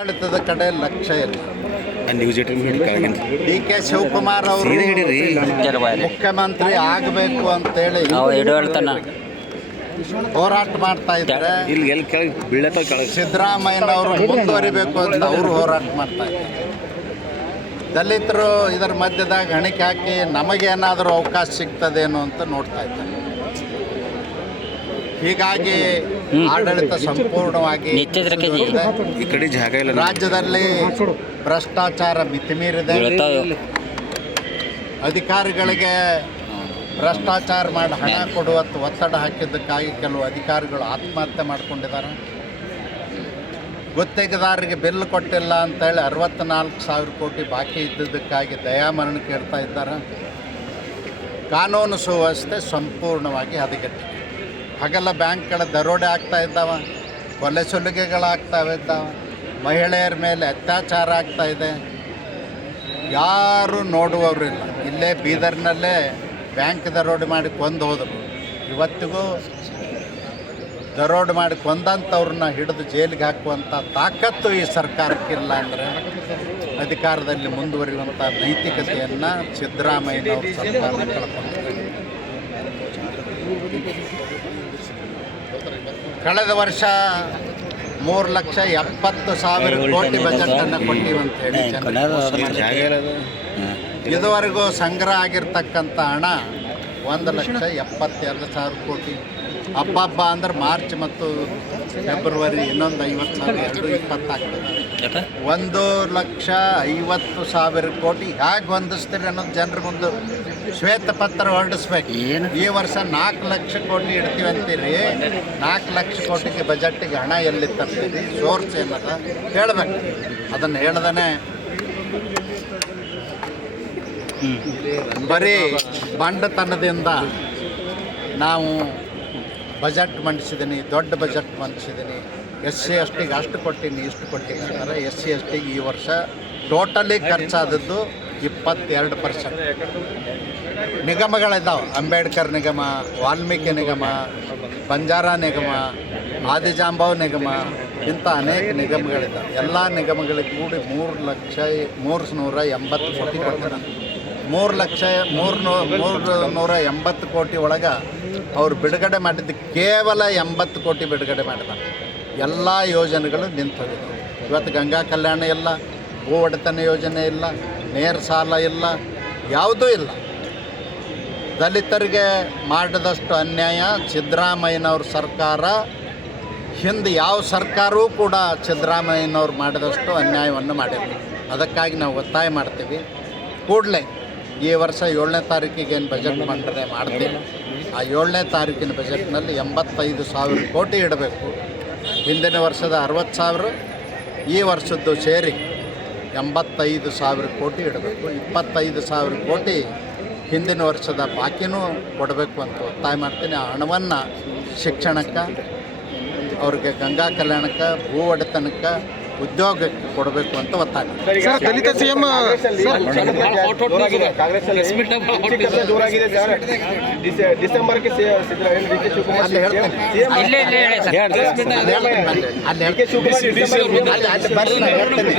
ಆಡಳಿತದ ಕಡೆ ಲಕ್ಷ್ಯ ಇಲ್ಲ. ಡಿ ಕೆ ಶಿವಕುಮಾರ್ ಅವರು ಮುಖ್ಯಮಂತ್ರಿ ಆಗಬೇಕು ಅಂತೇಳಿ ಹೋರಾಟ ಮಾಡ್ತಾ ಇದ್ದಾರೆ. ಸಿದ್ದರಾಮಯ್ಯನವರು ಮುಂದುವರಿಬೇಕು ಅಂತ ಅವರು ಹೋರಾಟ ಮಾಡ್ತಾ ಇದ್ದಾರೆ. ದಲಿತರು ಇದರ ಮಧ್ಯದಾಗ ಹಣಿಕೆ ಹಾಕಿ ನಮಗೇನಾದರೂ ಅವಕಾಶ ಸಿಗ್ತದೇನೋ ಅಂತ ನೋಡ್ತಾ ಇದ್ದಾರೆ. ಹೀಗಾಗಿ ಆಡಳಿತ ಸಂಪೂರ್ಣವಾಗಿ ಈ ಕಡೆ ಜಾಗ ಇಲ್ಲ. ರಾಜ್ಯದಲ್ಲಿ ಭ್ರಷ್ಟಾಚಾರ ಮಿತಿಮೀರಿದೆ. ಅಧಿಕಾರಿಗಳಿಗೆ ಭ್ರಷ್ಟಾಚಾರ ಮಾಡಿ ಹಣ ಕೊಡುವತ್ತು ಒತ್ತಡ ಹಾಕಿದ್ದಕ್ಕಾಗಿ ಕೆಲವು ಅಧಿಕಾರಿಗಳು ಆತ್ಮಹತ್ಯೆ ಮಾಡಿಕೊಂಡಿದ್ದಾರೆ. ಗುತ್ತಿಗೆದಾರರಿಗೆ ಬಿಲ್ ಕೊಟ್ಟಿಲ್ಲ ಅಂತೇಳಿ 64,000 ಕೋಟಿ ಬಾಕಿ ಇದ್ದಿದ್ದಕ್ಕಾಗಿ ದಯಾಮರಣ ಕೇಳ್ತಾ ಇದ್ದಾರೆ. ಕಾನೂನು ಸುವ್ಯವಸ್ಥೆ ಸಂಪೂರ್ಣವಾಗಿ ಹದಗೆಟ್ಟಿದೆ. ಹಗಲ ಬ್ಯಾಂಕ್ಗಳ ದರೋಡೆ ಆಗ್ತಾ ಇದ್ದಾವೆ, ಕೊಲೆ ಸುಲಿಗೆಗಳಾಗ್ತಾವೆ ಇದ್ದಾವೆ, ಮಹಿಳೆಯರ ಮೇಲೆ ಅತ್ಯಾಚಾರ ಆಗ್ತಾ ಇದೆ. ಯಾರೂ ನೋಡುವವರಿಲ್ಲ. ಇಲ್ಲೇ ಬೀದರ್ನಲ್ಲೇ ಬ್ಯಾಂಕ್ ದರೋಡೆ ಮಾಡಿ ಕೊಂದು ಹೋದರು. ಇವತ್ತಿಗೂ ದರೋಡೆ ಮಾಡಿ ಕೊಂದಂಥವ್ರನ್ನ ಹಿಡಿದು ಜೈಲಿಗೆ ಹಾಕುವಂಥ ತಾಕತ್ತು ಈ ಸರ್ಕಾರಕ್ಕಿಲ್ಲ. ಅಂದರೆ ಅಧಿಕಾರದಲ್ಲಿ ಮುಂದುವರಿಯುವಂಥ ನೈತಿಕತೆಯನ್ನು ಸಿದ್ದರಾಮಯ್ಯನವ್ರ ಸರ್ಕಾರ ಕಳ್ಕೊಂಡಿದೆ. ಕಳೆದ ವರ್ಷ 3,70,000 ಕೋಟಿ ಬಜೆಟನ್ನು ಕೊಟ್ಟಿವಂತ ಹೇಳಿ ಇದುವರೆಗೂ ಸಂಗ್ರಹ ಆಗಿರ್ತಕ್ಕಂಥ ಹಣ 1,72,000 ಕೋಟಿ. ಹಬ್ಬ ಅಂದ್ರೆ ಮಾರ್ಚ್ ಮತ್ತು ಫೆಬ್ರವರಿ ಇನ್ನೊಂದು 50,000 20 ಆಗ್ತದೆ. 1,50,000 ಕೋಟಿ ಹೇಗೆ ಹೊಂದಿಸ್ತೀರಿ ಅನ್ನೋದು ಜನರ ಮುಂದೆ ಶ್ವೇತಪತ್ರ ಹೊರಡಿಸ್ಬೇಕು. ಈ ವರ್ಷ 4 ಲಕ್ಷ ಕೋಟಿ ಇಡ್ತೀವಿ ಅಂತೀರಿ. 4 ಲಕ್ಷ ಕೋಟಿಗೆ ಬಜೆಟ್ಟಿಗೆ ಹಣ ಎಲ್ಲಿ ತರ್ತೀರಿ? ಸೋರ್ಸ್ ಏನದ ಹೇಳಬೇಕು. ಅದನ್ನು ಹೇಳ್ದೇ ಬರೀ ಬಂಡತನದಿಂದ ನಾವು ಬಜೆಟ್ ಮಂಡಿಸಿದ್ದೀನಿ, ದೊಡ್ಡ ಬಜೆಟ್ ಮಂಡಿಸಿದ್ದೀನಿ, SC STಗೆ ಅಷ್ಟು ಕೊಟ್ಟಿನಿ ಇಷ್ಟು ಕೊಟ್ಟಿನಿ ಅಂತಾರೆ. SC STಗೆ ಈ ವರ್ಷ ಟೋಟಲಿ ಖರ್ಚಾದದ್ದು 22%. ನಿಗಮಗಳಿದ್ದಾವೆ. ಅಂಬೇಡ್ಕರ್ ನಿಗಮ, ವಾಲ್ಮೀಕಿ ನಿಗಮ, ಬಂಜಾರ ನಿಗಮ, ಆದಿಜಾಂಬವ್ ನಿಗಮ, ಇಂಥ ಅನೇಕ ನಿಗಮಗಳಿದ್ದಾವೆ. ಎಲ್ಲ ನಿಗಮಗಳಿಗೆ ಕೂಡಿ 3,380 ಕೋಟಿ ಕೊಟ್ಟಿದ್ದಾರೆ. 3,380 ಕೋಟಿ ಒಳಗೆ ಅವ್ರು ಬಿಡುಗಡೆ ಮಾಡಿದ್ದು ಕೇವಲ 80 ಕೋಟಿ ಬಿಡುಗಡೆ ಮಾಡಿದ್ದಾರೆ. ಎಲ್ಲ ಯೋಜನೆಗಳು ನಿಂತು ಹೋಗಿದ್ದಾವೆ. ಇವತ್ತು ಗಂಗಾ ಕಲ್ಯಾಣ ಇಲ್ಲ, ಭೂ ಒಡೆತನ ಯೋಜನೆ ಇಲ್ಲ, ನೇರ ಸಾಲ ಇಲ್ಲ, ಯಾವುದೂ ಇಲ್ಲ. ದಲಿತರಿಗೆ ಮಾಡಿದಷ್ಟು ಅನ್ಯಾಯ ಸಿದ್ದರಾಮಯ್ಯನವ್ರ ಸರ್ಕಾರ, ಹಿಂದೆ ಯಾವ ಸರ್ಕಾರವೂ ಕೂಡ ಸಿದ್ದರಾಮಯ್ಯನವ್ರು ಮಾಡಿದಷ್ಟು ಅನ್ಯಾಯವನ್ನು ಮಾಡಿಲ್ಲ. ಅದಕ್ಕಾಗಿ ನಾವು ಒತ್ತಾಯ ಮಾಡ್ತೀವಿ, ಕೂಡಲೇ ಈ ವರ್ಷ 7ನೇ ತಾರೀಕಿಗೆ ಏನು ಬಜೆಟ್ ಮಂಡನೆ ಮಾಡ್ತೀವಿ, ಆ 7ನೇ ತಾರೀಕಿನ ಬಜೆಟ್ನಲ್ಲಿ 85,000 ಕೋಟಿ ಇಡಬೇಕು. ಹಿಂದಿನ ವರ್ಷದ 60,000, ಈ ವರ್ಷದ್ದು ಸೇರಿ 85,000 ಕೋಟಿ ಇಡಬೇಕು. 25,000 ಕೋಟಿ ಹಿಂದಿನ ವರ್ಷದ ಬಾಕಿನೂ ಕೊಡಬೇಕು ಅಂತ ಒತ್ತಾಯ ಮಾಡ್ತೀನಿ. ಆ ಹಣವನ್ನು ಶಿಕ್ಷಣಕ್ಕೆ, ಅವ್ರಿಗೆ ಗಂಗಾ ಕಲ್ಯಾಣಕ್ಕೆ, ಭೂ ಒಡೆತನಕ್ಕೆ, ಉದ್ಯೋಗಕ್ಕೆ ಕೊಡಬೇಕು ಅಂತ ಒತ್ತಾಯ. ದಲಿತ ಸಿಎಂ ಡಿಸೆಂಬರ್ಗೆ ಅಲ್ಲಿ ಹೇಳ್ತೀನಿ.